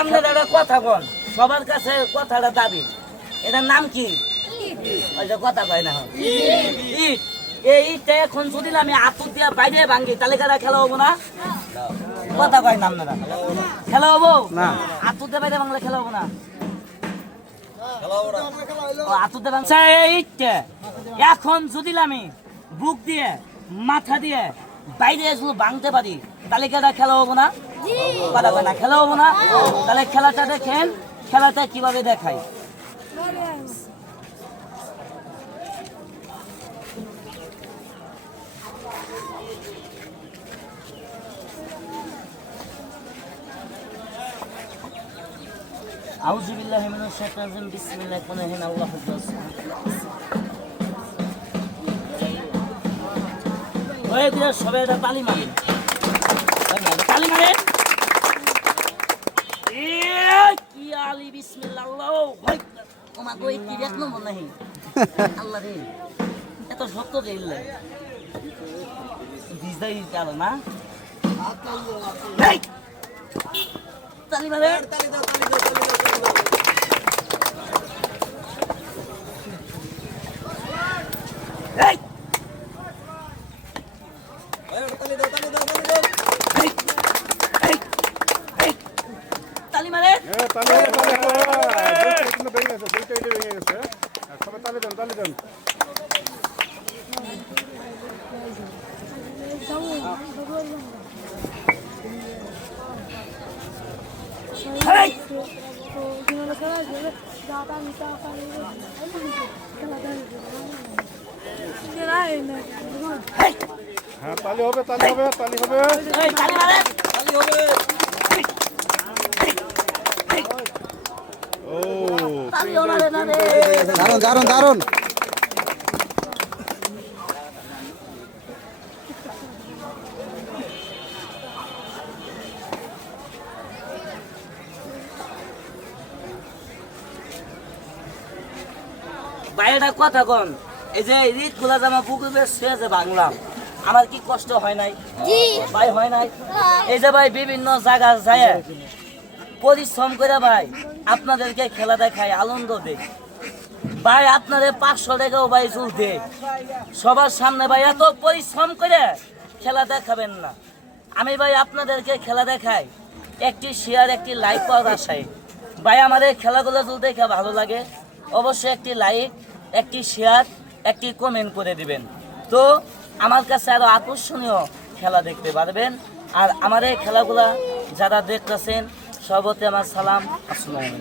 আপনার একটা কথা বল। সবার কাছে কথাটা দাবি। এটার নাম কি? ওই যে কথা কয় না ইট। এই ইটটা এখন যদি আমি আতুর দিয়ে বাইরে ভাঙ্গি তাহলে কারা খেলা হব না? কথা কয় না আপনারা খেলা হব? না। আতুর দিয়ে বাইরে বাংলা খেলা হব না? এখন যদি আমি বুক দিয়ে মাথা দিয়ে বাইরে শুধু ভাঙতে পারি। তাহলে কেটা খেলা হব না? কথা না। খেলা হব না? তাহলে খেলাটা দেখেন খেলাটা কীভাবে দেখায় আউযু বিল্লাহি মিনাশ শাইতানির রাজিম। বিসমিল্লাহির রহমানির রহিম। আল্লাহু ওই দিলে সবাই এটা তালি মারেন তালি মারেন এ, কি আলি বিসমিল্লাহ ভাই গো এই কি এক নম্বর নাহি। আল্লাহ রে এত শক্ত যে ইল্লে কালো না! তালি এই! এই! এই! এই! তালি মারেন হ্যাঁ, তালি হবে, তালি হবে। তালি! হ্যাঁ, হবে, তালি হবে, তালি হবে। এই, তালি মারেন ও, তালিও মারেন না রে দারুণ দারুণ দারুণ বাইরেটা কথা কন। এই যে রিট খোলা জামা বুকুর বেশ শুয়েছে বাংলাম আমার কি কষ্ট হয় নাই? ভাই হয় নাই? এই যে ভাই বিভিন্ন জায়গা যায় পরিশ্রম করে ভাই আপনাদেরকে খেলা দেখায়, আনন্দ দেয়। ভাই আপনাদের পাঁচশো টাকাও ভাই চুল দেয়। সবার সামনে ভাই এত পরিশ্রম করে খেলা দেখাবেন না। আমি ভাই আপনাদেরকে খেলা দেখাই। একটি শেয়ার একটি লাইক পাওয়ার আশায়। ভাই আমাদের খেলাগুলো যদি দেখে ভালো লাগে। অবশ্যই একটি লাইক একটি শেয়ার একটি কমেন্ট করে দিবেন। তো আমার কাছে আরও আকর্ষণীয় খেলা দেখতে পারবেন। আর আমার এই খেলাগুলা যারা দেখতেছেন সবতে আমার সালাম আসসালামু